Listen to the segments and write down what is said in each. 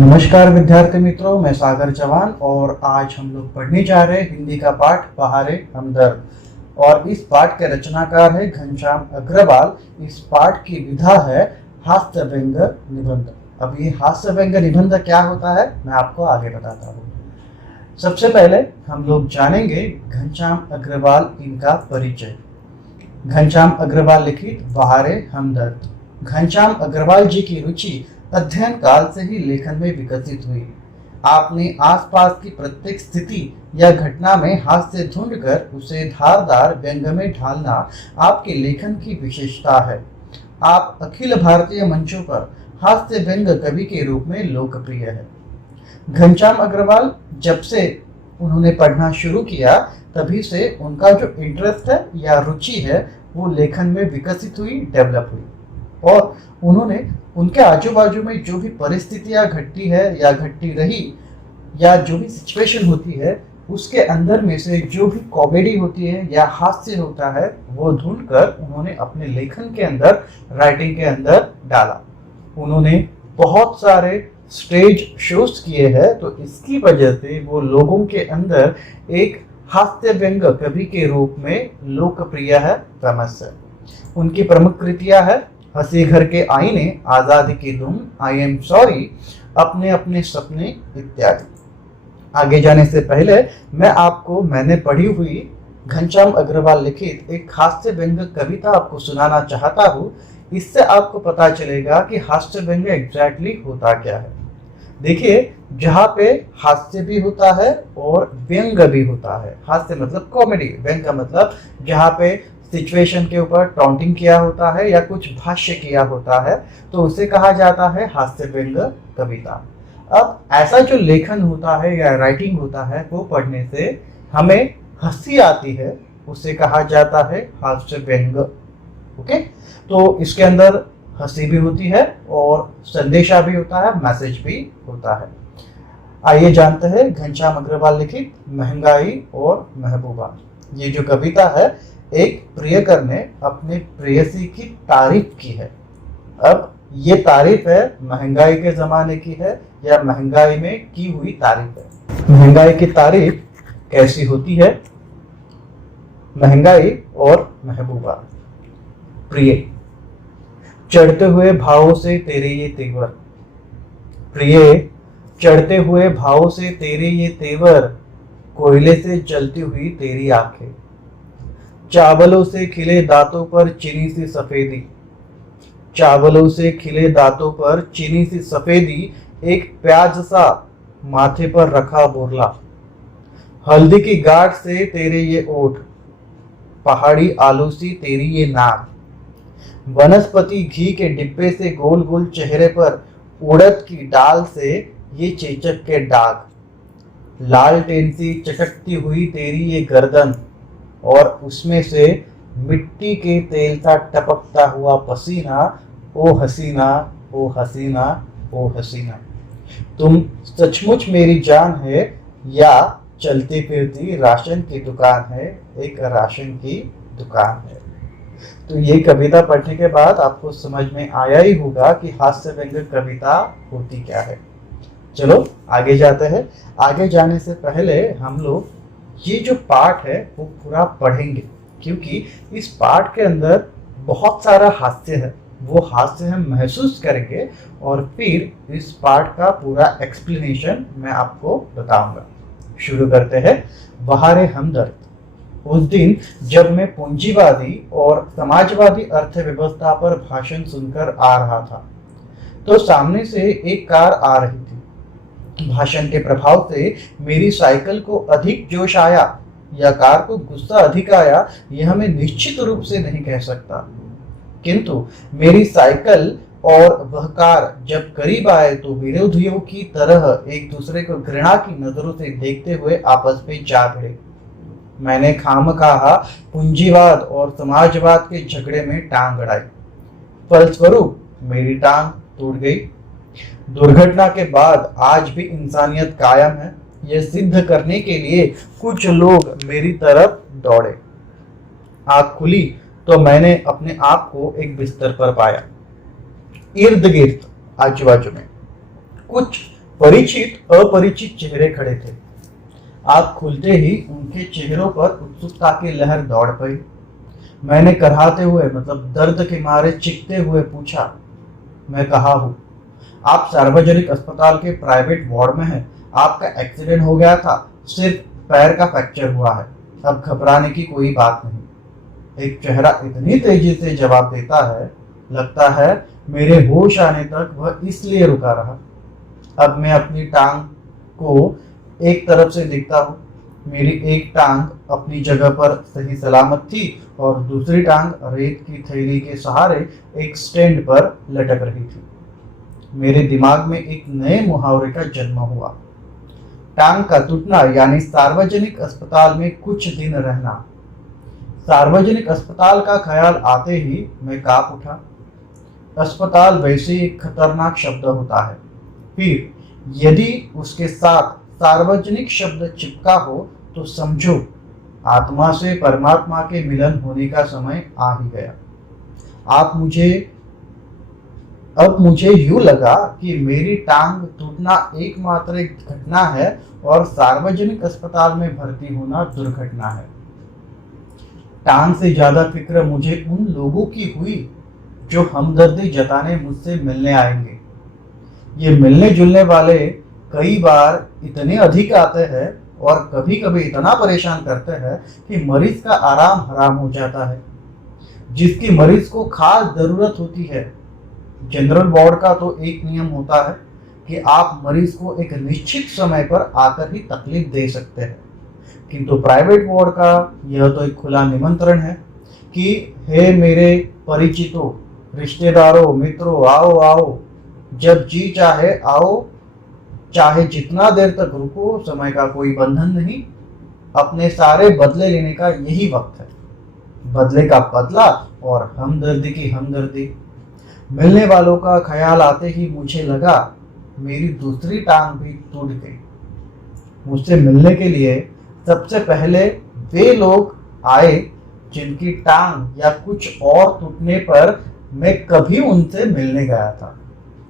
नमस्कार विद्यार्थी मित्रों, मैं सागर चौहान और आज हम लोग पढ़ने जा रहे हैं हिंदी का पाठ बहारे हमदर्द। और इस पाठ के रचनाकार है घनश्याम अग्रवाल। इस पाठ की विधा है हास्य व्यंग निबंध। अब ये हास्य व्यंग निबंध क्या होता है मैं आपको आगे बताता हूँ। सबसे पहले हम लोग जानेंगे घनश्याम अग्रवाल इनका परिचय। घनश्याम अग्रवाल लिखित बहारे हमदर्द। घनश्याम अग्रवाल जी की रुचि अध्ययन काल से ही लेखन में विकसित हुई। आपने आसपास की प्रत्येक स्थिति या घटना में हास्य ढूंढकर उसे धारदार व्यंग में ढालना आपके लेखन की विशेषता है। आप अखिल भारतीय मंचों पर हास्य व्यंग कवि के रूप में लोकप्रिय है। घनश्याम अग्रवाल जब से उन्होंने पढ़ना शुरू किया तभी से उनका जो इंटरेस्ट है या रुचि है वो लेखन में विकसित हुई, डेवलप हुई। और उन्होंने उनके आजू बाजू में जो भी परिस्थितियां घटती है या घटती रही या जो भी सिचुएशन होती है उसके अंदर में से जो भी कॉमेडी होती है या हास्य होता है वो ढूंढकर उन्होंने अपने लेखन के अंदर, राइटिंग के अंदर डाला। उन्होंने बहुत सारे स्टेज शोज किए हैं, तो इसकी वजह से वो लोगों के अंदर एक हास्य व्यंग कवि के रूप में लोकप्रिय है, फेमस है। उनकी प्रमुख कृतियां है हंसी घर के आईने, आजादी की धूम, आई एम सॉरी, अपने अपने सपने इत्यादि। आगे जाने से पहले मैंने पढ़ी हुई घनश्याम अग्रवाल लिखित एक हास्य व्यंग कविता आपको सुनाना चाहता हूँ। इससे आपको पता चलेगा कि हास्य व्यंग एग्जैक्टली होता क्या है। देखिए, जहाँ पे हास्य भी होता है और व्यंग भी होता है। हास्य मतलब कॉमेडी, व्यंग का मतलब जहाँ पे सिचुएशन के ऊपर टॉन्टिंग किया होता है या कुछ भाष्य किया होता है, तो उसे कहा जाता है हास्य व्यंग कविता। अब ऐसा जो लेखन होता है या राइटिंग होता है वो पढ़ने से हमें हंसी आती है, उसे कहा जाता है हास्य व्यंग। ओके, तो इसके अंदर हंसी भी होती है और संदेशा भी होता है, मैसेज भी होता है। आइए जानते हैं घनश्याम अग्रवाल लिखित महंगाई और महबूबा। ये जो कविता है एक प्रियकर ने अपने प्रेयसी की तारीफ की है। अब ये तारीफ है महंगाई के जमाने की है या महंगाई में की हुई तारीफ है। महंगाई की तारीफ कैसी होती है? महंगाई और महबूबा। प्रिय, चढ़ते हुए भावों से तेरे ये तेवर। प्रिय, चढ़ते हुए भावों से तेरे ये तेवर, कोयले से जलती हुई तेरी आंखें, चावलों से खिले दांतों पर चीनी सी सफेदी। चावलों से खिले दांतों पर चीनी सी सफेदी, एक प्याज सा माथे पर रखा बोरला। हल्दी की गांठ से तेरे ये ओठ, पहाड़ी आलू सी तेरी ये नाक, वनस्पति घी के डिब्बे से गोल गोल चेहरे पर उड़द की डाल से ये चेचक के दाग, लालटेन सी चटकती हुई तेरी ये गर्दन और उसमें से मिट्टी के तेल सा टपकता हुआ पसीना। ओ हसीना, ओ हसीना, ओ हसीना, तुम सचमुच मेरी जान है या चलती फिरती राशन की दुकान है, एक राशन की दुकान है। तो ये कविता पढ़ने के बाद आपको समझ में आया ही होगा कि हास्य व्यंग कविता होती क्या है। चलो आगे जाते हैं। आगे जाने से पहले हम लोग ये जो पाठ है वो पूरा पढ़ेंगे, क्योंकि इस पाठ के अंदर बहुत सारा हास्य है। वो हास्य हम महसूस करेंगे और फिर इस पाठ का पूरा एक्सप्लेनेशन मैं आपको बताऊंगा। शुरू करते हैं। बहारे हमदर्द। उस दिन जब मैं पूंजीवादी और समाजवादी अर्थव्यवस्था पर भाषण सुनकर आ रहा था तो सामने से एक कार आ रही थी। भाषण के प्रभाव से मेरी साइकिल को अधिक जोश आया या कार को गुस्सा अधिक आया, यह मैं निश्चित रूप से नहीं कह सकता, किंतु मेरी साइकिल और वह कार जब करीब आए तो विरोधियों की तरह एक दूसरे को घृणा की नजरों से देखते हुए आपस में जा भिड़े। मैंने खामखाहा पूंजीवाद और समाजवाद के झगड़े में टांग अड़ाई। फलस्वरूप मेरी टांग टूट गई। दुर्घटना के बाद आज भी इंसानियत कायम है, यह सिद्ध करने के लिए कुछ लोग मेरी तरफ दौड़े। आंख खुली तो मैंने अपने आप को एक बिस्तर पर पाया। इर्द गिर्द आजू बाजू में कुछ परिचित अपरिचित चेहरे खड़े थे। आँख खुलते ही उनके चेहरों पर उत्सुकता की लहर दौड़ पड़ी। मैंने कराहते हुए मतलब दर्द के मारे चीखते हुए पूछा, मैं कहाँ हूँ? आप सार्वजनिक अस्पताल के प्राइवेट वार्ड में हैं। आपका एक्सीडेंट हो गया था, सिर्फ पैर का फ्रैक्चर हुआ है, अब घबराने की कोई बात नहीं। एक चेहरा इतनी तेजी से जवाब देता है, लगता है मेरे होश आने तक वह इसलिए रुका रहा। अब मैं अपनी टांग को एक तरफ से देखता हूँ। मेरी एक टांग अपनी जगह पर सही सलामत थी और दूसरी टांग रेत की थैली के सहारे एक स्टैंड पर लटक रही थी। मेरे दिमाग में एक नए मुहावरे का जन्म हुआ, टांग का टूटना यानी सार्वजनिक अस्पताल में कुछ दिन रहना। सार्वजनिक अस्पताल का ख्याल आते ही मैं कांप उठा। अस्पताल वैसे एक खतरनाक शब्द होता है, फिर यदि उसके साथ सार्वजनिक शब्द चिपका हो तो समझो आत्मा से परमात्मा के मिलन होने का समय आ ही गया। अब मुझे यूं लगा कि मेरी टांग टूटना एकमात्र एक घटना है और सार्वजनिक अस्पताल में भर्ती होना दुर्घटना है। टांग से ज्यादा फिक्र मुझे उन लोगों की हुई जो हमदर्दी जताने मुझसे मिलने आएंगे। ये मिलने जुलने वाले कई बार इतने अधिक आते हैं और कभी कभी इतना परेशान करते हैं कि मरीज का आराम हराम हो जाता है, जिसकी मरीज को खास जरूरत होती है। जनरल वार्ड का तो एक नियम होता है कि आप मरीज को एक निश्चित समय पर आकर ही तकलीफ दे सकते हैं, किंतु प्राइवेट वार्ड का यह तो एक खुला निमंत्रण है कि हे मेरे परिचितों, रिश्तेदारों, मित्रों, आओ आओ, जब जी चाहे आओ, चाहे जितना देर तक रुको, समय का कोई बंधन नहीं। अपने सारे बदले लेने का यही वक्त है, बदले का बदला और हमदर्दी की हमदर्दी। मिलने वालों का ख्याल आते ही मुझे लगा मेरी दूसरी टांग भी टूट गई। मुझसे मिलने के लिए सबसे पहले वे लोग आए जिनकी टांग या कुछ और टूटने पर मैं कभी उनसे मिलने गया था।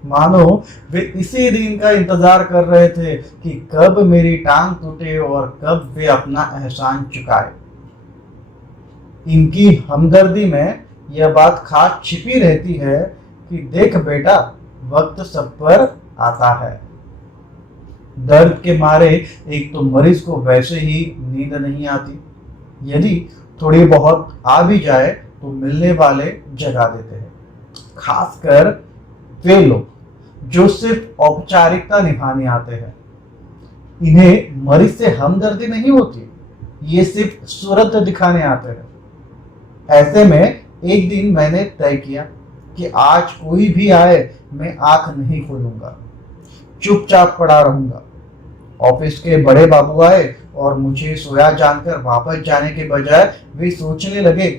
मानो वे इसी दिन का इंतजार कर रहे थे कि कब मेरी टांग टूटे और कब वे अपना एहसान चुकाए। इनकी हमदर्दी में यह बात खास छिपी रहती है कि देख बेटा, वक्त सब पर आता है। दर्द के मारे एक तो मरीज को वैसे ही नींद नहीं आती, यदि थोड़ी बहुत आ भी जाए तो मिलने वाले जगा देते हैं। खासकर वे लोग जो सिर्फ औपचारिकता निभाने आते हैं। इन्हें मरीज से हमदर्दी नहीं होती, ये सिर्फ सूरत दिखाने आते हैं। ऐसे में एक दिन मैंने तय किया कि आज कोई भी आए मैं आंख नहीं खोलूंगा, चुपचाप पड़ा रहूंगा। ऑफिस के बड़े बाबू आए और मुझे सोया जानकर वापस जाने के बजाय वे सोचने लगे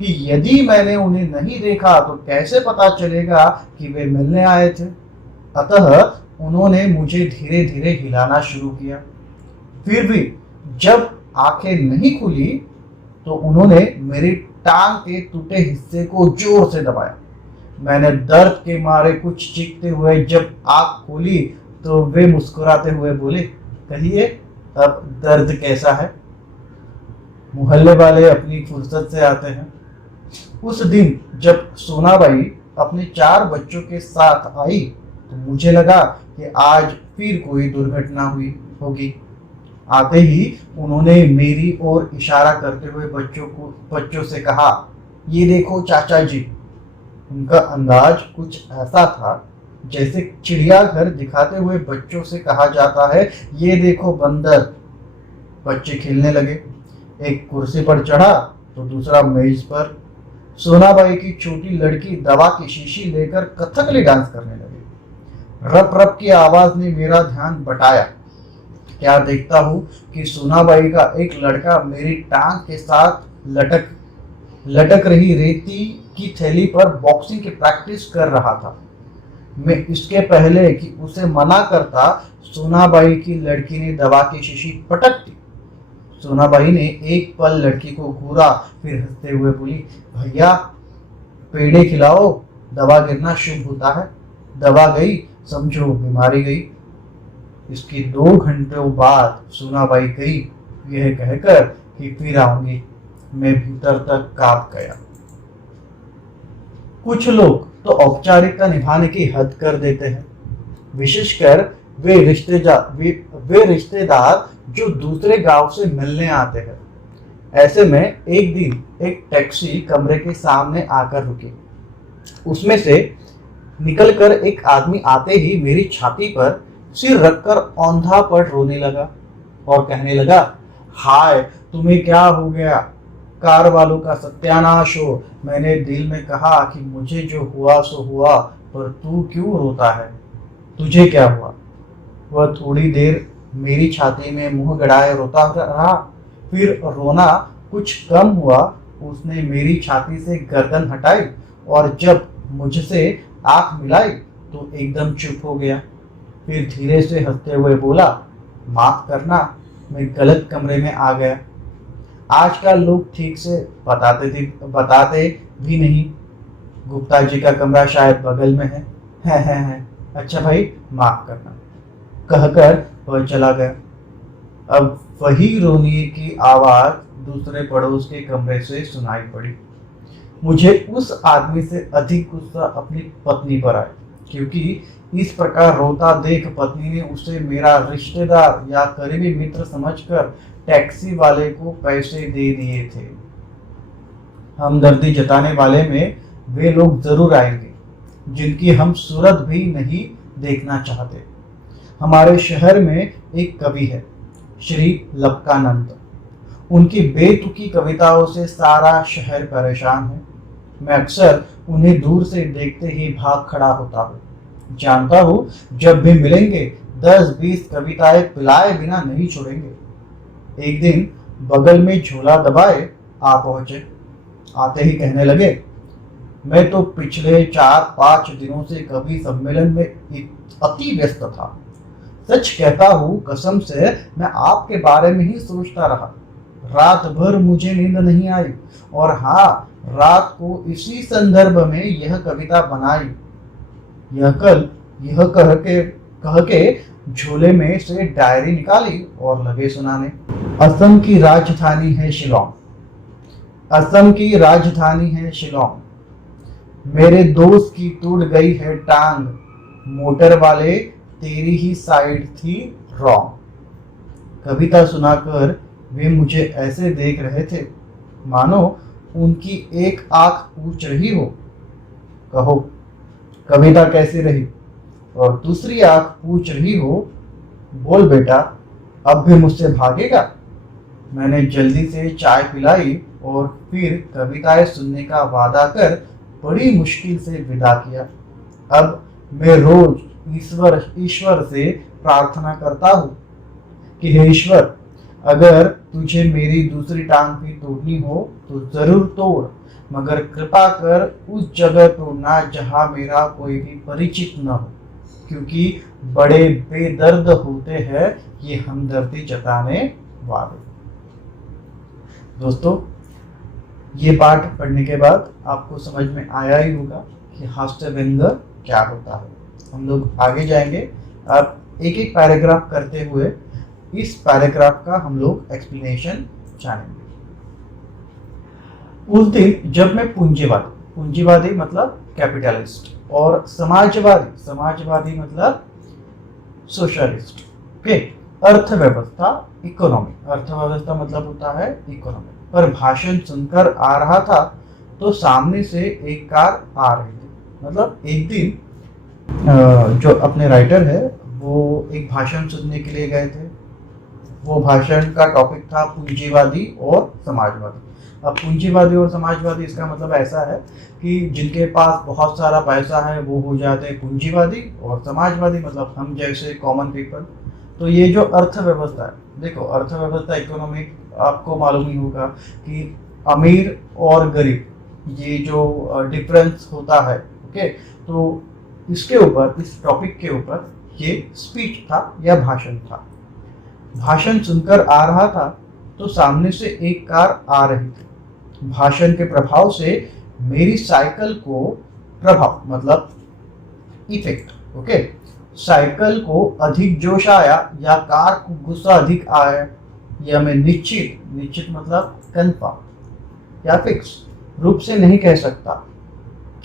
कि यदि मैंने उन्हें नहीं देखा तो कैसे पता चलेगा कि वे मिलने आए थे। अतः उन्होंने मुझे धीरे धीरे हिलाना शुरू किया। फिर भी जब आंखें नहीं खुली तो उन्होंने मेरी टांग के टूटे हिस्से को जोर से दबाया। मैंने दर्द के मारे कुछ चीखते हुए जब आंख खोली तो वे मुस्कुराते हुए बोले, कहिए अब दर्द कैसा है? मोहल्ले वाले अपनी फुर्सत से आते हैं। उस दिन जब सोनाबाई अपने 4 बच्चों के साथ आई तो मुझे लगा कि आज फिर कोई दुर्घटना हुई होगी। आते ही उन्होंने मेरी ओर इशारा करते हुए बच्चों से कहा, ये देखो चाचा जी। उनका अंदाज कुछ ऐसा था जैसे चिड़ियाघर दिखाते हुए बच्चों से कहा जाता है, ये देखो बंदर। बच्चे खेलने लगे, एक कुर्सी पर चढ़ा तो दूसरा मेज पर। सोनाबाई की छोटी लड़की दवा की शीशी लेकर कथकली डांस करने लगी। रप रप की आवाज ने मेरा ध्यान बटाया। क्या देखता हूँ कि सोनाबाई का एक लड़का मेरी टांग के साथ लटक रही रेती की थैली पर बॉक्सिंग की प्रैक्टिस कर रहा था। मैं इसके पहले कि उसे मना करता, सोनाबाई की लड़की ने दवा की शीशी पटक दी। सोनाबाई ने एक पल लड़की को घूरा, फिर हंसते हुए बोली, भैया पेड़े खिलाओ, दवा गिरना शुभ होता है। दवा गई, समझो बीमारी गई। इसकी 2 घंटों बाद सुनाबाई गई, यह कहकर कि फिर आऊंगी। मैं भीतर तक कांप गया। कुछ लोग तो औपचारिकता निभाने की हद कर देते हैं, विशेषकर वे रिश्तेदार जो दूसरे गांव से मिलने आते हैं। ऐसे में एक दिन एक टैक्सी कमरे के सामने आकर रुकी। उसमें से निकलकर एक आदमी आते ही मेरी छाती पर सिर रखकर औंधा पड़ रोने लगा और कहने लगा, हाय तुम्हें क्या हो गया, कार वालों का सत्यानाश हो। मैंने दिल में कहा कि मुझे जो हुआ सो हुआ, पर तू क्यों रोता है, तुझे क्या हुआ। वह थोड़ी देर मेरी छाती में मुंह गड़ाए रोता रहा, फिर रोना कुछ कम हुआ। उसने मेरी छाती से गर्दन हटाई और जब मुझसे आंख मिलाई तो एकदम चुप हो गया। फिर धीरे से हंसते हुए बोला, माफ करना, मैं गलत कमरे में आ गया। आजकल लोग ठीक से बताते भी नहीं। गुप्ता जी का कमरा शायद बगल में है। अच्छा भाई माफ करना, कहकर वह चला गया। अब वही रोने की आवाज दूसरे पड़ोस के कमरे से सुनाई पड़ी। मुझे उस आदमी से अधिक गुस्सा अपनी पत्नी पर आया, क्योंकि इस प्रकार रोता देख पत्नी ने उसे मेरा रिश्तेदार या करीबी मित्र समझकर टैक्सी वाले को पैसे दे दिए थे। हमदर्दी जताने वाले में वे लोग जरूर आएंगे जिनकी हम सूरत भी नहीं देखना चाहते। हमारे शहर में एक कवि है, श्री लपकानंद। उनकी बेतुकी कविताओं से सारा शहर परेशान है। मैं अक्सर उन्हें दूर से देखते ही भाग खड़ा होता हूँ। जानता हूँ जब भी मिलेंगे 10-20 कविताएं पिलाए बिना नहीं छोड़ेंगे। एक दिन बगल में झोला दबाए आ पहुंचे। आते ही कहने लगे, मैं तो पिछले 4-5 दिनों से कवि सम्मेलन में अति व्यस्त था। सच कहता हूँ, कसम से मैं आपके बारे में ही सोचता रहा। रात भर मुझे नींद नहीं आई और हाँ, रात को इसी संदर्भ में यह कविता बनाई। यह कह के झोले में से डायरी निकाली और लगे सुनाने। असम की राजधानी है शिलोंग, असम की राजधानी है शिलोंग। मेरे दोस्त की टूट गई है टांग, मोटर वाले तेरी ही साइड थी रॉन्ग। कविता सुनाकर वे मुझे ऐसे देख रहे थे मानो उनकी एक आंख पूछ रही हो, कहो कविता कैसी रही, और दूसरी आंख पूछ रही हो, बोल बेटा अब भी मुझसे भागेगा। मैंने जल्दी से चाय पिलाई और फिर कविताएं सुनने का वादा कर बड़ी मुश्किल से विदा किया। अब मैं रोज ईश्वर से प्रार्थना करता हूँ कि हे ईश्वर, अगर तुझे मेरी दूसरी टांग भी तोड़नी हो तो जरूर तोड़, मगर कृपा कर उस जगह तोड़ना जहां मेरा कोई भी परिचित न हो, क्योंकि बड़े बेदर्द होते हैं ये हमदर्दी जताने वाले। दोस्तों, ये पाठ पढ़ने के बाद आपको समझ में आया ही होगा कि हास्य व्यंग क्या होता है। हम लोग आगे जाएंगे। अब एक एक पैराग्राफ करते हुए इस पैराग्राफ का हम लोग एक्सप्लेनेशन जानेंगे। उस दिन जब मैं पूंजीवादी मतलब कैपिटलिस्ट, और समाजवादी मतलब सोशलिस्ट के अर्थव्यवस्था इकोनॉमी, अर्थव्यवस्था मतलब होता है इकोनॉमी पर भाषण सुनकर आ रहा था तो सामने से एक कार आ रही थी। मतलब एक दिन जो अपने राइटर है वो एक भाषण सुनने के लिए गए थे। वो भाषण का टॉपिक था पूंजीवादी और समाजवादी। अब पूंजीवादी और समाजवादी इसका मतलब ऐसा है कि जिनके पास बहुत सारा पैसा है वो हो जाते हैं पूंजीवादी, और समाजवादी मतलब हम जैसे कॉमन पीपल। तो ये जो अर्थव्यवस्था है, देखो अर्थव्यवस्था इकोनॉमिक आपको मालूम ही होगा कि अमीर और गरीब ये जो डिफरेंस होता है, ओके। तो इसके ऊपर, इस टॉपिक के ऊपर ये स्पीच था या भाषण था। भाषण सुनकर आ रहा था तो सामने से एक कार आ रही थी। भाषण के प्रभाव से मेरी साइकिल को, प्रभाव मतलब इफेक्ट, ओके, साइकिल को अधिक जोश आया या कार को गुस्सा अधिक आया, यह मैं निश्चित निश्चित मतलब कंफर्म या फिक्स रूप से नहीं कह सकता।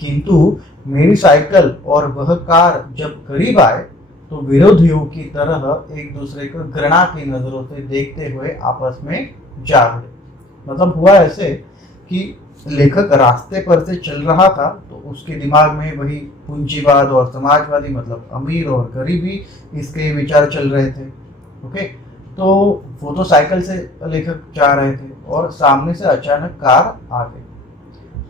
किंतु मेरी साइकिल और वह कार जब करीब आए तो विरोधियों की तरह एक दूसरे को घृणा की नजरों से देखते हुए आपस में जा भिड़े। मतलब हुआ ऐसे कि लेखक रास्ते पर से चल रहा था तो उसके दिमाग में वही पूंजीवाद और समाजवादी मतलब अमीर और गरीबी इसके विचार चल रहे थे। ओके, तो वो तो साइकिल से लेखक जा रहे थे और सामने से अचानक कार आ गई।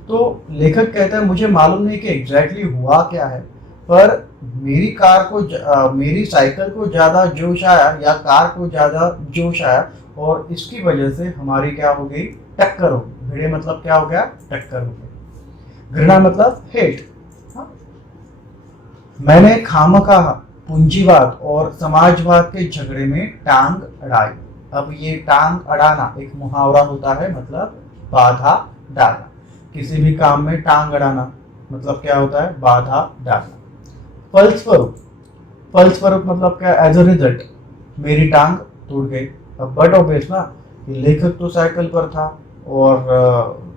तो लेखक कहता है मुझे मालूम नहीं कि एग्जैक्टली हुआ क्या है, पर मेरी साइकिल को ज्यादा जोश आया या कार को ज्यादा जोश आया और इसकी वजह से हमारी क्या हो गई, टक्कर हो गई। भिड़े मतलब क्या हो गया, टक्कर हो गई। घृणा मतलब हेट। मैंने खामखा पूंजीवाद और समाजवाद के झगड़े में टांग अड़ाई। अब ये टांग अड़ाना एक मुहावरा होता है, मतलब बाधा डालना। किसी भी काम में टांग अड़ाना मतलब क्या होता है, बाधा डालना। फलस्वरूप, फलस्वरूप मतलब क्या, एज अ रिजल्ट मेरी टांग टूट गई। अब बट ऑब्वियस ना कि लेखक तो साइकिल पर था और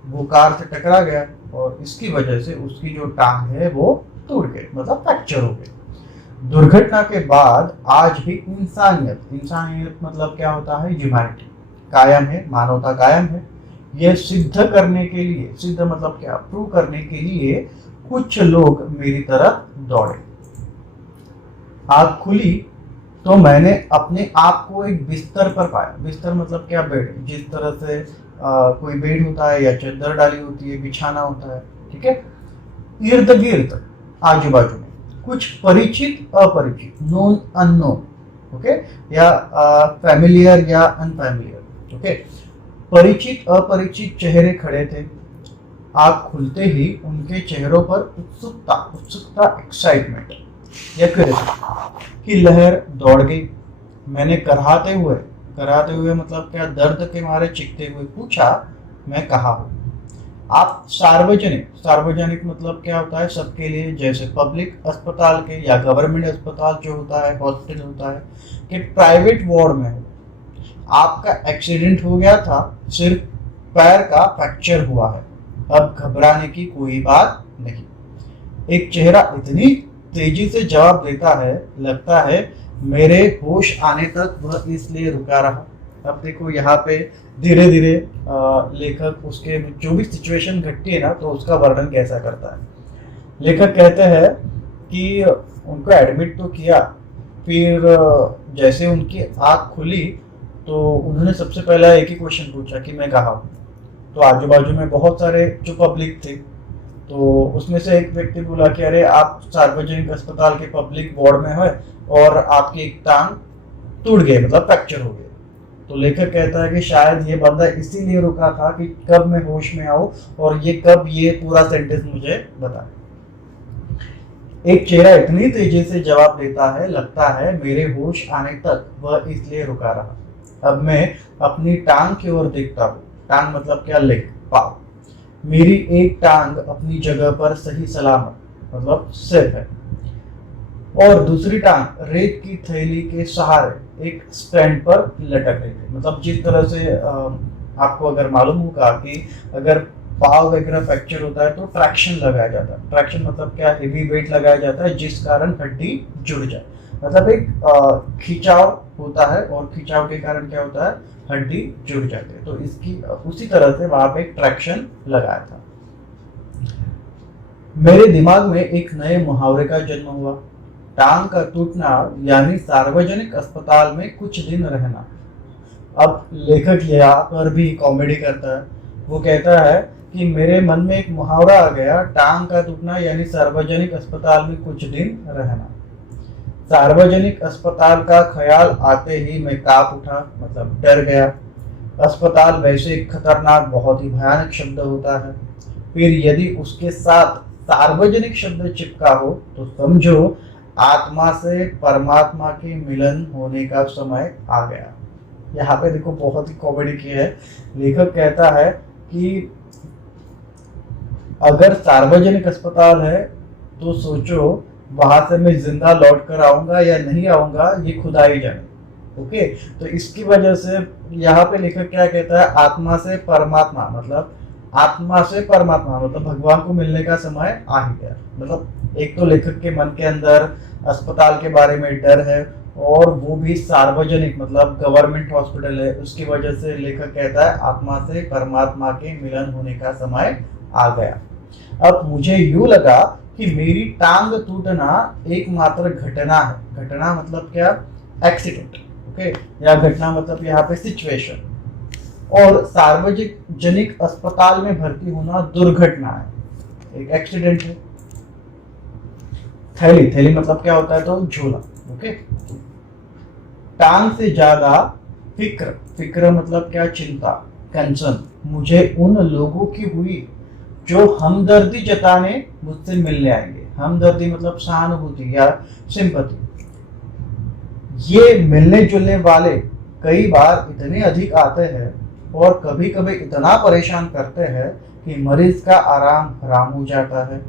वो कार से टकरा गया और इसकी वजह से उसकी जो टांग है वो टूट गई, मतलब फ्रैक्चर हो गई। दुर्घटना के बाद आज भी इंसानियत, इंसानियत मतलब क्या होता है, ह्यूमैनिटी कायम है, मानवता कायम है। यह सिद्ध करने के लिए, सिद्ध मतलब क्या, प्रूव करने के लिए कुछ लोग मेरी तरफ दौड़े। आँख खुली तो मैंने अपने आप को एक बिस्तर पर पाया। बिस्तर मतलब क्या, बेड। जिस तरह से कोई बेड होता है या चादर डाली होती है, बिछाना होता है, ठीक है। इर्द गिर्द, आजू बाजू में कुछ परिचित अपरिचित, नोन अननोन, ओके, या फैमिलियर या अनफैमिलियर, ओके। परिचित अपरिचित चेहरे खड़े थे। आँख खुलते ही उनके चेहरों पर उत्सुकता, उत्सुकता एक्साइटमेंट या क्यूरियोसिटी की लहर दौड़ गई। मैंने कराहते हुए मतलब क्या, दर्द के मारे चीखते हुए पूछा, मैं कहाँ हूँ? आप सार्वजनिक, सार्वजनिक मतलब क्या होता है, सबके लिए, जैसे पब्लिक अस्पताल के या गवर्नमेंट अस्पताल जो होता है, हॉस्पिटल होता है, कि प्राइवेट वार्ड में हो। आपका एक्सीडेंट हो गया था, सिर्फ पैर का फ्रैक्चर हुआ है, अब घबराने की कोई बात नहीं। एक चेहरा इतनी तेजी से जवाब देता है, लगता है मेरे होश आने तक वह इसलिए रुका रहा। अब देखो यहाँ पे धीरे धीरे लेखक उसके जो भी सिचुएशन घटती है ना, तो उसका वर्णन कैसा करता है। लेखक कहते हैं कि उनको एडमिट तो किया, फिर जैसे उनकी आँख खुली तो उन्होंने सबसे पहला एक ही क्वेश्चन पूछा कि मैं कहाँ हूँ। तो आजू बाजू में बहुत सारे जो पब्लिक थे, तो उसमें से एक व्यक्ति बोला कि अरे आप सार्वजनिक अस्पताल के पब्लिक वार्ड में है और आपकी एक टांग टूट गई, मतलब फ्रैक्चर हो गई। तो लेखक कहता है कि शायद ये बंदा इसीलिए रुका था कि कब मैं होश में आऊं और ये पूरा सेंटेंस मुझे बताए। एक चेहरा इतनी तेजी से जवाब देता है, लगता है मेरे होश आने तक वह इसलिए रुका रहा। अब मैं अपनी टांग की ओर देखता हूँ। टांग मतलब क्या, लेग, पाव। मेरी एक टांग अपनी जगह पर सही सलामत, मतलब सेफ है, और दूसरी टांग रेत की थैली के सहारे एक स्टैंड पर लटक रही थी। मतलब जिस तरह से आपको अगर मालूम होगा कि अगर पाव वगैरह फ्रैक्चर होता है तो ट्रैक्शन लगाया जाता है। ट्रैक्शन मतलब क्या, हेवी वेट लगाया जाता है जिस कारण हड्डी जुड़ जाए, मतलब एक खिंचाव होता है और खिंचाव के कारण क्या होता है, हड्डी जुड़ जाती है। तो इसकी उसी तरह से वहां पे एक ट्रैक्शन लगाया था। मेरे दिमाग में एक नए मुहावरे का जन्म हुआ, टांग का टूटना यानी सार्वजनिक अस्पताल में कुछ दिन रहना। अब लेखक यहाँ पर भी कॉमेडी करता है। वो कहता है कि मेरे मन में एक मुहावरा आ गया, टांग का टूटना यानी सार्वजनिक अस्पताल में कुछ दिन रहना। सार्वजनिक अस्पताल का ख्याल आते ही मैं कांप उठा, मतलब डर गया। अस्पताल वैसे एक खतरनाक, बहुत ही भयानक शब्द होता है, फिर यदि उसके साथ सार्वजनिक शब्द चिपका हो तो समझो आत्मा से परमात्मा के मिलन होने का समय आ गया। यहाँ पे देखो बहुत ही कॉमेडी की है। लेखक कहता है कि अगर सार्वजनिक अस्पताल है तो सोचो वहां से मैं जिंदा लौट कर आऊंगा या नहीं आऊंगा ये खुदा ही जाने। ओके, तो इसकी वजह से यहाँ पे लेखक क्या कहता है, आत्मा से परमात्मा मतलब आत्मा से परमात्मा मतलब भगवान को मिलने का समय आ ही गया। मतलब एक तो लेखक के मन के अंदर अस्पताल के बारे में डर है, और वो भी सार्वजनिक मतलब गवर्नमेंट हॉस्पिटल है, उसकी वजह से लेखक कहता है आत्मा से परमात्मा के मिलन होने का समय आ गया। अब मुझे यूं लगा कि मेरी टांग टूटना एकमात्र घटना है। घटना मतलब क्या, एक्सीडेंट। ओके, या घटना मतलब यहाँ पे सिचुएशन, और सार्वजनिक अस्पताल में भर्ती होना दुर्घटना है, एक एक्सीडेंट है। थैली, थैली मतलब क्या होता है, तो झोला। ओके, टांग से ज्यादा फिक्र, फिक्र मतलब क्या, चिंता, कंसर्न मुझे उन लोगों की हुई जो हमदर्दी जताने मुझसे मिलने आएंगे। हमदर्दी मतलब सहानुभूति या सिंपैथी। ये मिलने जुलने वाले कई बार इतने अधिक आते हैं और कभी कभी इतना परेशान करते हैं कि मरीज का आराम हराम हो जाता है,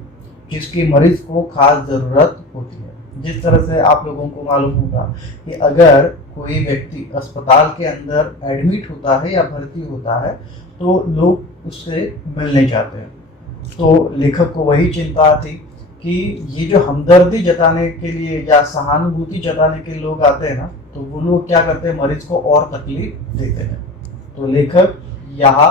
जिसकी मरीज को खास जरूरत होती है। जिस तरह से आप लोगों को मालूम होगा कि अगर कोई व्यक्ति अस्पताल के अंदर एडमिट होता है या भर्ती होता है तो लोग उससे मिलने जाते हैं। तो लेखक को वही चिंता थी कि ये जो हमदर्दी जताने के लिए या सहानुभूति जताने के लोग आते हैं ना, तो वो लोग क्या करते हैं, मरीज को और तकलीफ देते हैं। तो लेखक यहाँ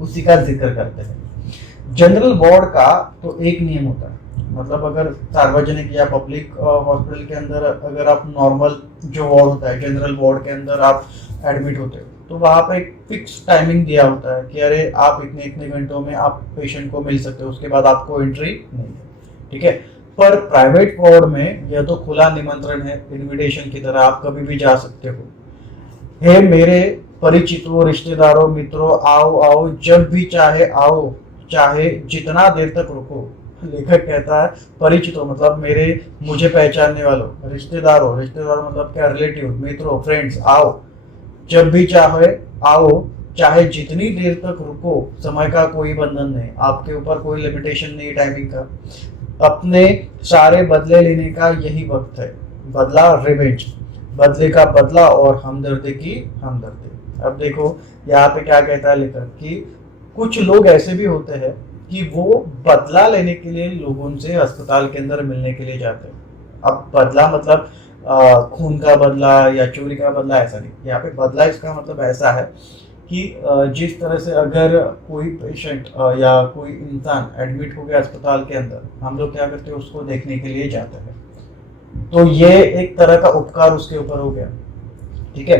उसी का जिक्र करते हैं। जनरल वार्ड का तो एक नियम होता है, मतलब अगर सार्वजनिक या पब्लिक हॉस्पिटल के अंदर अगर आप नॉर्मल जो वार्ड होता है, जनरल वार्ड के अंदर आप एडमिट होते हो, तो वहाँ पे एक फिक्स टाइमिंग दिया होता है कि अरे आप इतने इतने घंटों में आप पेशेंट को मिल सकते हो, उसके बाद आपको एंट्री नहीं है। ठीक है, पर प्राइवेट वार्ड में यह तो खुला निमंत्रण है, इनविटेशन की तरह आप कभी भी जा सकते हो। हे मेरे परिचितों, रिश्तेदारों, मित्रों, आओ आओ, जब भी चाहे आओ, चाहे जितना देर तक रुको। लेखक कहता है परिचितों मतलब मेरे मुझे पहचानने वालों, रिश्तेदारों, रिश्तेदारों मतलब क्या, रिलेटिव, मित्रों, फ्रेंड्स, आओ जब भी चाहे आओ, चाहे जितनी देर तक रुको। समय का कोई बंधन नहीं, आपके ऊपर कोई लिमिटेशन नहीं टाइमिंग का। अपने सारे बदले लेने का यही वक्त है। बदला, रिवेंज, बदले का बदला, और हमदर्दी की हमदर्दी। अब देखो यहाँ पे क्या कहता है लेखक कि कुछ लोग ऐसे भी होते हैं कि वो बदला लेने के लिए लोगों से अस्पताल के अंदर मिलने के लिए जाते हैं। अब बदला मतलब खून का बदला या चोरी का बदला ऐसा नहीं, यहाँ पे बदला इसका मतलब ऐसा है कि जिस तरह से अगर कोई पेशेंट या कोई इंसान एडमिट हो गया अस्पताल के अंदर, हम लोग क्या करते हैं, उसको देखने के लिए जाते हैं। तो ये एक तरह का उपकार उसके ऊपर हो गया। ठीक है,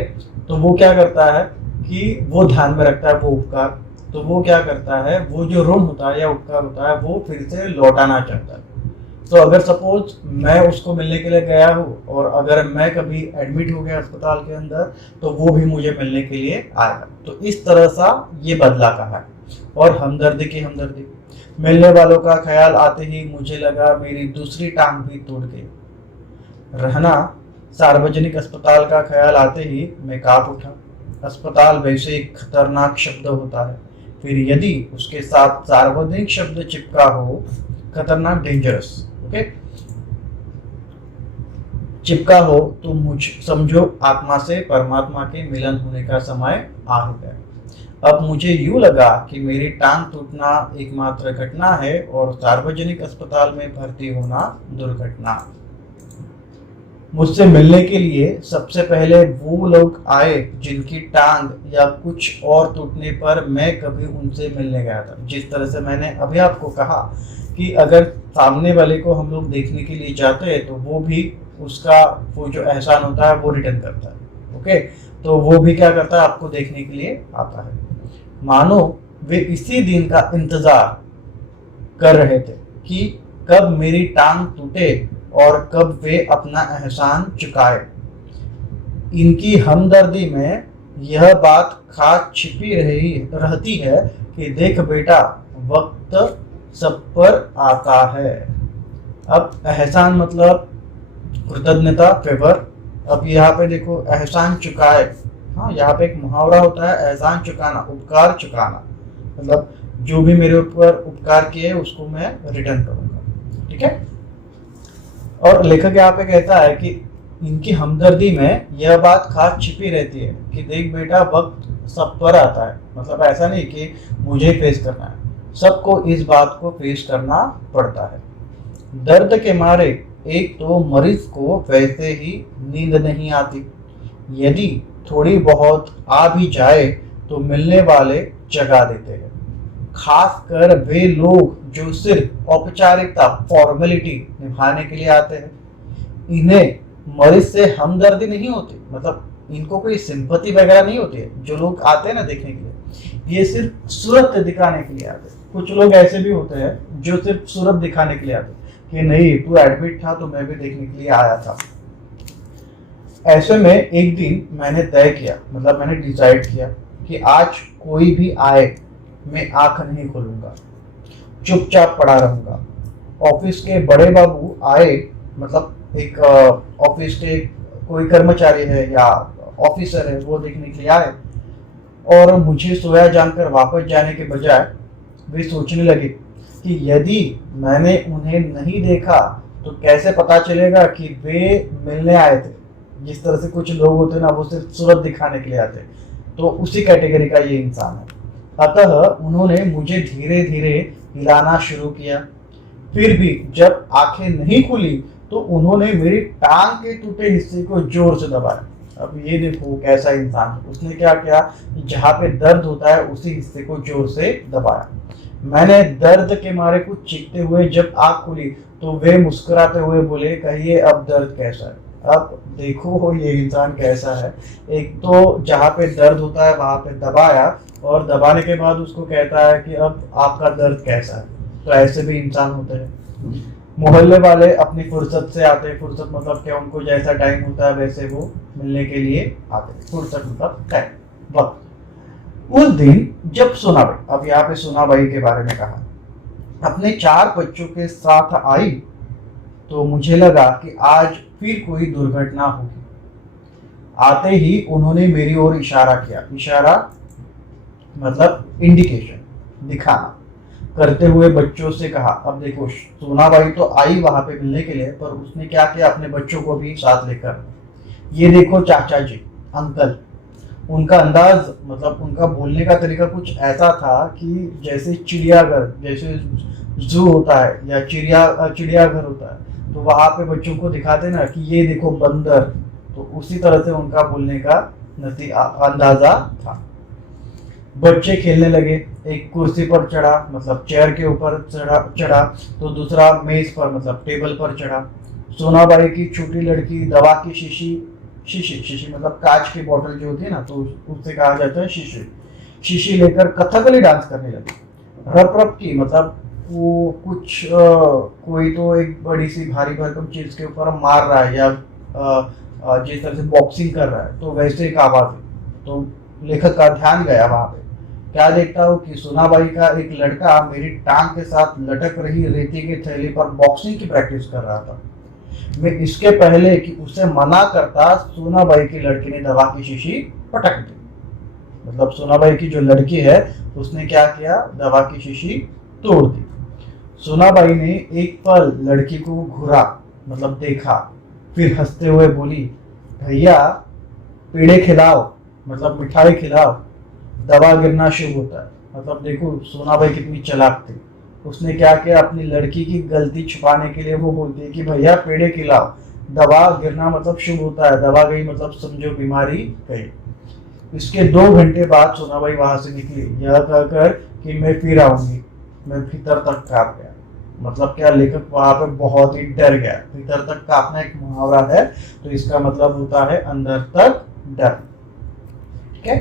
तो वो क्या करता है कि वो ध्यान में रखता है वो उपकार। तो वो क्या करता है, वो जो ऋण होता है या उपकार होता है वो फिर से लौटाना चाहता है। तो अगर सपोज मैं उसको मिलने के लिए गया हूँ और अगर मैं कभी एडमिट हो गया अस्पताल के अंदर, तो वो भी मुझे मिलने के लिए आएगा। तो इस तरह सा ये बदला का है। और हमदर्दी की हमदर्दी, मिलने वालों का ख्याल आते ही मुझे लगा मेरी दूसरी टांग भी टूट गई। रहना, सार्वजनिक अस्पताल का ख्याल आते ही मैं कांप उठा। अस्पताल वैसे एक खतरनाक शब्द होता है, फिर यदि उसके साथ सार्वजनिक शब्द चिपका हो, खतरनाक, डेंजरस, ओके, चिपका हो, तो मुझ समझो आत्मा से परमात्मा के मिलन होने का समय आ गया। अब मुझे यूं लगा कि मेरी टांग टूटना एकमात्र घटना है और सार्वजनिक अस्पताल में भर्ती होना दुर्घटना। मुझसे मिलने के लिए सबसे पहले वो लोग आए जिनकी टांग या कुछ और टूटने पर मैं कभी उनसे मिलने गया था। जिस तरह से मैंने अभी आपको कहा कि अगर सामने वाले को हम लोग देखने के लिए जाते हैं तो वो भी उसका वो जो एहसान होता है वो रिटर्न करता है। ओके, तो वो भी क्या करता है, आपको देखने के लिए आता है। मानो वे इसी दिन का इंतजार कर रहे थे कि कब मेरी टांग टूटे और कब वे अपना एहसान चुकाए। इनकी हमदर्दी में यह बात खास छिपी रहती है कि देख बेटा, वक्त सब पर आता है। अब एहसान मतलब कृतज्ञता, फेवर। अब यहाँ पे देखो एहसान चुकाए, हाँ यहाँ पे एक मुहावरा होता है एहसान चुकाना, उपकार चुकाना, मतलब जो भी मेरे ऊपर उपकार किए उसको मैं रिटर्न करूंगा। ठीक है, और लेखक यहाँ पे कहता है कि इनकी हमदर्दी में यह बात खास छिपी रहती है कि देख बेटा, वक्त सब पर आता है। मतलब ऐसा नहीं कि मुझे फेस करना है, सबको इस बात को फेस करना पड़ता है। दर्द के मारे एक तो मरीज को वैसे ही नींद नहीं आती, यदि थोड़ी बहुत आ भी जाए तो मिलने वाले जगा देते हैं। खासकर वे लोग जो सिर्फ औपचारिकता, फॉर्मेलिटी निभाने के लिए आते हैं। इन्हें मरीज से हमदर्दी नहीं होती, मतलब इनको कोई सिंपैथी वगैरह नहीं होती है। जो लोग आते हैं ना देखने के लिए, ये सिर्फ सूरत दिखाने के लिए आते हैं। कुछ लोग ऐसे भी होते हैं जो सिर्फ सूरत दिखाने के लिए आते हैं कि नहीं तू एडमिट था तो मैं भी देखने के लिए आया था। ऐसे में एक दिन मैंने तय किया, मतलब मैंने डिसाइड किया कि आज कोई भी आए मैं आंख नहीं खोलूंगा, चुपचाप पड़ा रहूंगा। ऑफिस के बड़े बाबू आए, मतलब एक ऑफिस के कोई कर्मचारी है या ऑफिसर है, वो देखने के लिए आए और मुझे सोया जानकर वापस जाने के बजाय वे सोचने लगे कि यदि मैंने उन्हें नहीं देखा तो कैसे पता चलेगा कि वे मिलने आए थे। जिस तरह से कुछ लोग होते हैं ना, वो सिर्फ सूरत दिखाने के लिए आते, तो उसी कैटेगरी का ये इंसान है। अतः उन्होंने मुझे धीरे धीरे हिलाना शुरू किया। फिर भी जब आंखें नहीं खुली तो उन्होंने मेरी टांग के टूटे हिस्से को जोर से दबाया। अब ये देखो कैसा इंसान है, उसने क्या किया, जहाँ पे दर्द होता है उसी हिस्से को जोर से दबाया। मैंने दर्द के मारे कुछ चीखते हुए जब आंख खुली तो वे मुस्कुराते हुए बोले, कहिए अब दर्द कैसा है। अब देखो ये इंसान कैसा है, एक तो जहाँ पे दर्द होता है वहां पे दबाया और दबाने के बाद उसको कहता है कि अब आपका दर्द कैसा है। तो ऐसे भी इंसान होते हैं। मोहल्ले वाले अपनी फुर्सत से आते, फुर्सत मतलब क्या, उनको जैसा टाइम होता है वैसे वो मिलने के लिए आते। फुर्सत मतलब टाइम, वक्त। उस दिन जब सोनाबाई, अब यहाँ पे सोनाबाई के बारे में कहा, अपने 4 बच्चों के साथ आई तो मुझे लगा कि आज फिर कोई दुर्घटना होगी। आते ही उन्होंने मेरी ओर इशारा किया। इशारा मतलब इंडिकेशन, दिखाना करते हुए बच्चों से कहा, अब देखो सोनाबाई तो आई वहां पे मिलने के लिए, पर उसने क्या किया, अपने बच्चों को भी साथ लेकर, ये देखो चाचा जी, अंकल। उनका अंदाज, मतलब उनका बोलने का तरीका कुछ ऐसा था कि जैसे चिड़ियाघर, जैसे जू होता है या चिड़ियाघर होता है, तो वहां पे बच्चों को दिखाते ना कि ये देखो बंदर, तो उसी तरह से उनका बोलने का अंदाजा था। बच्चे खेलने लगे, एक कुर्सी पर चढ़ा, मतलब चेयर के ऊपर चढ़ा तो दूसरा मेज पर, मतलब टेबल पर चढ़ा। सोनाबाई की छोटी लड़की दवा की शीशी मतलब कांच की बोतल जो होती है ना, तो उससे कहा जाता है शीशी लेकर कथकली डांस करने लगी। रप रप की, मतलब वो कुछ कोई तो एक बड़ी सी भारी भरकम चीज के ऊपर मार रहा है या जिस तरह से बॉक्सिंग कर रहा है, तो वैसे एक आवाज है। तो लेखक का ध्यान गया वहां पे। क्या देखता हूँ कि सोनाबाई का एक लड़का मेरी टांग के साथ लटक रही रेती की थैली पर बॉक्सिंग की प्रैक्टिस कर रहा था। मैं इसके पहले कि उसे मना करता, सोनाबाई की लड़की ने दवा की शीशी पटक दी। मतलब सोनाबाई की जो लड़की है उसने क्या किया, दवा की शीशी तोड़ दी। सोनाबाई ने एक पल लड़की को घूरा, मतलब देखा, फिर हंसते हुए बोली, भैया पेड़े खिलाओ, मतलब मिठाई खिलाओ, दवा गिरना शुभ होता है। मतलब देखो सोनाबाई कितनी चालाक थी। उसने क्या किया, अपनी लड़की की गलती छुपाने के लिए वो बोलती है कि भैया पेड़े खिलाओ, दवा गिरना मतलब शुभ होता है, दवा गई मतलब समझो बीमारी गई। इसके 2 घंटे बाद सोनाबाई वहां से निकली, यह कहकर कि मैं फिर आऊंगी। मैं भीतर तक कांप गया। मतलब क्या, लेखक वहां पे बहुत ही डर गया। भीतर तक कांपना एक मुहावरा है, तो इसका मतलब होता है अंदर तक डर। ठीक है।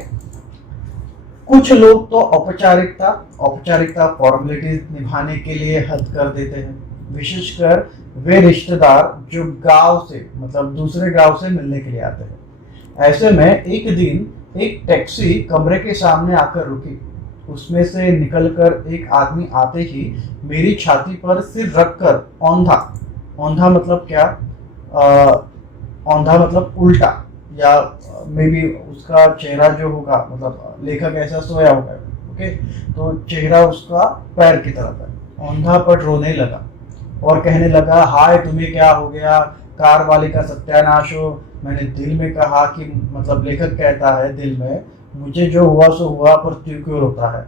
कुछ लोग तो औपचारिकता फॉर्मेलिटीज निभाने के लिए हद कर देते हैं, विशेषकर वे रिश्तेदार जो गांव से, मतलब दूसरे गांव से मिलने के लिए आते हैं। ऐसे में एक दिन एक टैक्सी कमरे के सामने आकर रुकी। उसमें से निकलकर एक आदमी आते ही मेरी छाती पर सिर रखकर औंधा मतलब क्या, औंधा मतलब उल्टा, या मे बी उसका चेहरा जो होगा, मतलब लेखक ऐसा सोया होगा, ओके, तो चेहरा उसका पैर की तरफ है, औंधा पट रोने लगा। और कहने लगा, हाय तुम्हें क्या हो गया, कार वाले का सत्यानाश हो। मैंने दिल में कहा कि मतलब लेखक कहता है दिल में, मुझे जो हुआ सो हुआ, पर तू क्यों रोता है,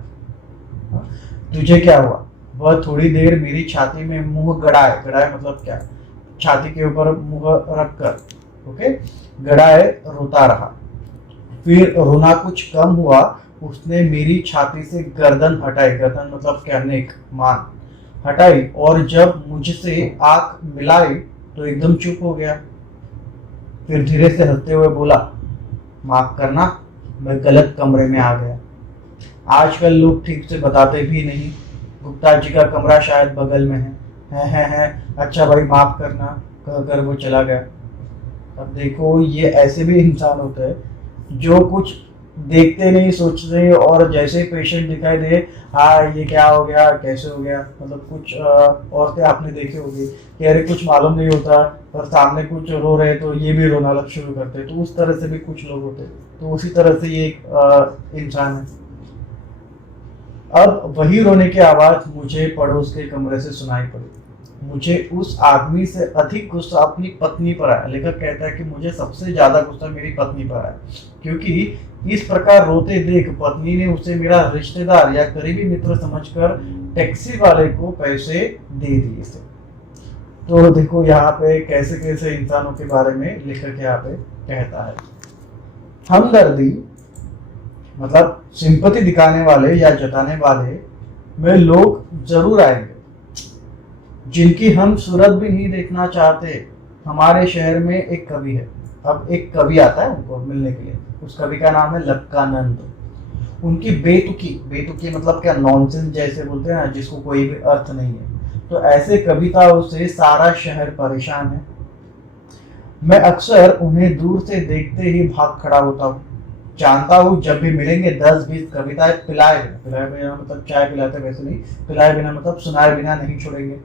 तुझे क्या हुआ। वह थोड़ी देर मेरी छाती में मुंह गड़ाए, गड़ाए मतलब क्या, छाती के ऊपर मुंह रख कर, ओके, गड़ाए रोता रहा। फिर रोना कुछ कम हुआ, उसने मेरी छाती से गर्दन हटाई, गर्दन मतलब क्या, नेक, मान हटाई, और जब मुझसे आंख मिलाई तो एकदम चुप हो गया। फिर धीरे से हंसते हुए बोला, माफ करना, मैं गलत कमरे में आ गया। आजकल लोग ठीक से बताते भी नहीं, गुप्ता जी का कमरा शायद बगल में है, अच्छा भाई माफ करना, कहकर वो चला गया। अब देखो, ये ऐसे भी इंसान होते हैं जो कुछ देखते नहीं सोचते, और जैसे ही पेशेंट दिखाई दे, हाँ ये क्या हो गया, कैसे हो गया, मतलब कुछ औरतें आपने देखी होगी कि अरे कुछ मालूम नहीं होता, पर सामने कुछ रो रहे तो ये भी रोना लग शुरू करते, तो उस तरह से भी कुछ लोग होते, तो उसी तरह से ये एक इंसान है। अब वही रोने की आवाज मुझे पड़ोस के कमरे से सुनाई पड़ी। मुझे उस आदमी से अधिक गुस्सा अपनी पत्नी पर आया। लेखक कहता है कि मुझे सबसे ज्यादा गुस्सा मेरी पत्नी पर आया, क्योंकि इस प्रकार रोते देख पत्नी ने उसे मेरा रिश्तेदार या करीबी मित्र समझकर टैक्सी वाले को पैसे दे दिए थे। तो देखो यहाँ पे कैसे कैसे इंसानों के बारे में लेखक यहाँ पे कहता है। हमदर्दी मतलब सिंपैथी दिखाने वाले या जताने वाले में लोग जरूर आएंगे, जिनकी हम सूरत भी नहीं देखना चाहते। हमारे शहर में एक कवि है, अब एक कवि आता है उनको मिलने के लिए, उस कवि का नाम है लक्कानंद। उनकी बेतुकी, बेतुकी मतलब क्या, नॉनसेंस जैसे बोलते हैं ना, जिसको कोई भी अर्थ नहीं है, तो ऐसे कविताओं से सारा शहर परेशान है। मैं अक्सर उन्हें दूर से देखते ही भाग खड़ा होता हूँ। जानता हूँ जब भी मिलेंगे 10-20 कविताएं पिलाए बिना मतलब चाय पिलाते वैसे नहीं, पिलाए बिना मतलब सुनाए बिना नहीं छोड़ेंगे।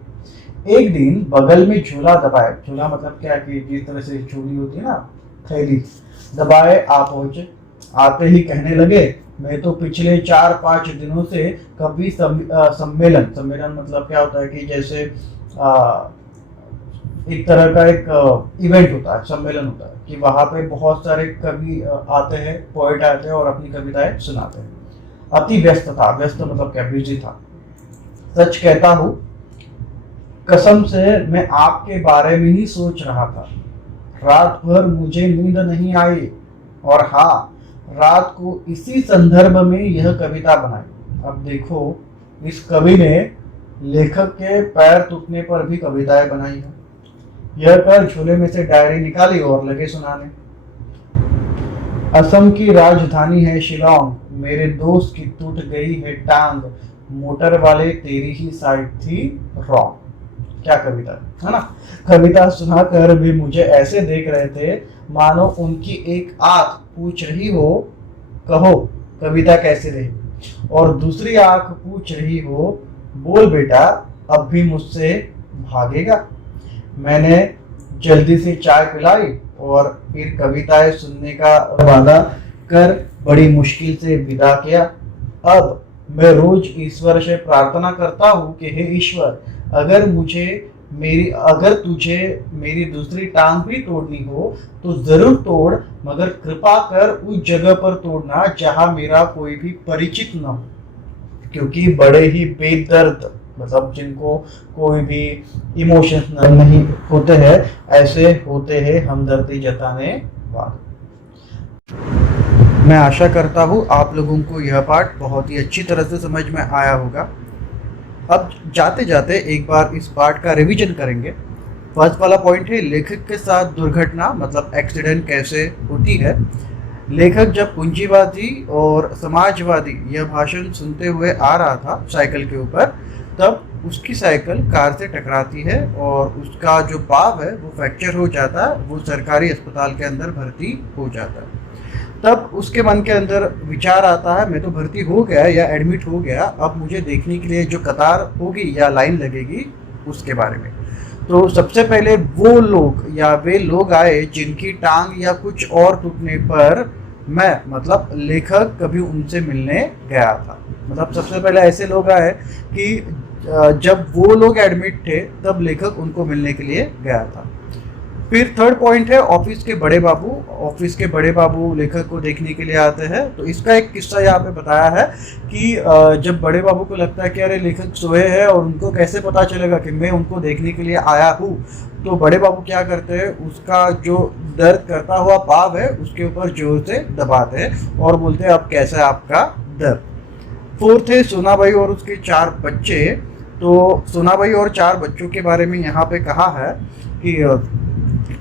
एक दिन बगल में झोला दबाए, झोला मतलब क्या कि जिस तरह से झोली होती है ना, थैली, दबाए आ पहुंचे। आते ही कहने लगे, मैं तो पिछले 4-5 दिनों से कवि सम्मेलन, सम्मेलन मतलब क्या होता है कि जैसे एक तरह का एक इवेंट होता है, सम्मेलन होता है, कि वहां पे बहुत सारे कवि आते हैं, पोएट आते हैं और अपनी कविताएं सुनाते हैं। अति व्यस्त था, व्यस्त मतलब क्या, बिजी था। सच कहता हूँ, कसम से मैं आपके बारे में ही सोच रहा था। रात भर मुझे नींद नहीं आई, और हाँ, रात को इसी संदर्भ में यह कविता बनाई। अब देखो, इस कवि ने लेखक के पैर टूटने पर भी कविताएं बनाई है। यह कर झोले में से डायरी निकाली और लगे सुनाने। असम की राजधानी है शिलोंग, मेरे दोस्त की टूट गई है टांग, मोटर वाले तेरी ही साइड थी रॉन्ग। क्या कविता है ना। कविता सुनाकर भी मुझे ऐसे देख रहे थे मानो उनकी एक आंख पूछ रही हो, कहो कविता कैसी रही, और दूसरी आंख पूछ रही हो, बोल बेटा अब भी मुझसे भागेगा। मैंने जल्दी से चाय पिलाई और फिर कविताएं सुनने का वादा कर बड़ी मुश्किल से विदा किया। अब मैं रोज ईश्वर से प्रार्थना करता हूँ कि हे ईश्वर, अगर तुझे मेरी दूसरी टांग भी तोड़नी हो तो जरूर तोड़, मगर कृपा कर उस जगह पर तोड़ना जहां मेरा कोई भी परिचित न हो, क्योंकि बड़े ही बेदर्द मतलब जिनको कोई भी इमोशंस नहीं होते हैं, ऐसे होते हैं हमदर्दी जताने वाले। मैं आशा करता हूँ आप लोगों को यह पाठ बहुत ही अच्छी तरह से समझ में आया होगा। अब जाते जाते एक बार इस पाठ का रिवीजन करेंगे। फर्स्ट वाला पॉइंट है, लेखक के साथ दुर्घटना मतलब एक्सीडेंट कैसे होती है। लेखक जब पूंजीवादी और समाजवादी यह भाषण सुनते हुए आ रहा था साइकिल के ऊपर, तब उसकी साइकिल कार से टकराती है और उसका जो पाँव है वो फ्रैक्चर हो जाता है। वो सरकारी अस्पताल के अंदर भर्ती हो जाता है। तब उसके मन के अंदर विचार आता है, मैं तो भर्ती हो गया या एडमिट हो गया, अब मुझे देखने के लिए जो कतार होगी या लाइन लगेगी उसके बारे में। तो सबसे पहले वो लोग या वे लोग आए जिनकी टांग या कुछ और टूटने पर मैं मतलब लेखक कभी उनसे मिलने गया था। मतलब सबसे पहले ऐसे लोग आए कि जब वो लोग एडमिट थे तब लेखक उनको मिलने के लिए गया था। फिर थर्ड पॉइंट है ऑफिस के बड़े बाबू। ऑफिस के बड़े बाबू लेखक को देखने के लिए आते हैं। तो इसका एक किस्सा यहाँ पे बताया है कि जब बड़े बाबू को लगता है कि अरे लेखक सोए हैं और उनको कैसे पता चलेगा कि मैं उनको देखने के लिए आया हूँ, तो बड़े बाबू क्या करते हैं, उसका जो दर्द करता हुआ पाव है उसके ऊपर जोर से दबाते हैं और बोलते हैं अब कैसा है आपका दर्द। फोर्थ है सोनाबाई और उसके 4 बच्चे। तो सोनाबाई और 4 बच्चों के बारे में यहाँ पे कहा है कि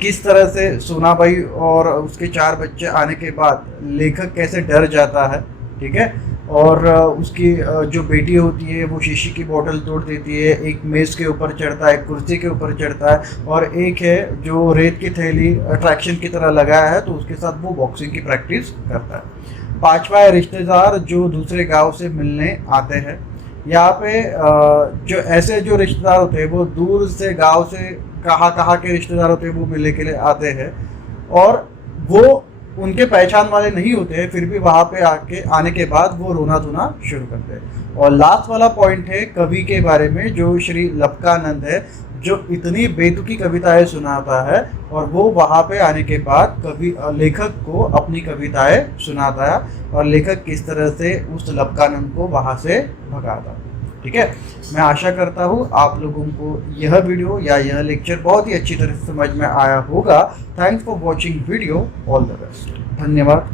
किस तरह से सोनाबाई और उसके 4 बच्चे आने के बाद लेखक कैसे डर जाता है, ठीक है। और उसकी जो बेटी होती है वो शीशी की बोतल तोड़ देती है, एक मेज़ के ऊपर चढ़ता है, कुर्सी के ऊपर चढ़ता है, और एक है जो रेत की थैली अट्रैक्शन की तरह लगाया है तो उसके साथ वो बॉक्सिंग की प्रैक्टिस करता है। 5वां है रिश्तेदार जो दूसरे गांव से मिलने आते हैं। यहाँ पे जो ऐसे जो रिश्तेदार होते हैं वो दूर से गांव से कहाँ के रिश्तेदार होते हैं वो मिलने के लिए आते हैं, और वो उनके पहचान वाले नहीं होते हैं, फिर भी वहाँ पे आने के बाद वो रोना धोना शुरू करते हैं। और लास्ट वाला पॉइंट है कवि के बारे में, जो श्री लपकानंद है, जो इतनी बेतुकी कविताएं सुनाता है, और वो वहाँ पे आने के बाद कवि लेखक को अपनी कविताएं सुनाता है, और लेखक किस तरह से उस लपकानंद को वहाँ से भगाता है। ठीक है, मैं आशा करता हूँ आप लोगों को यह वीडियो या यह लेक्चर बहुत ही अच्छी तरह से समझ में आया होगा। Thanks for watching video, all the best, धन्यवाद।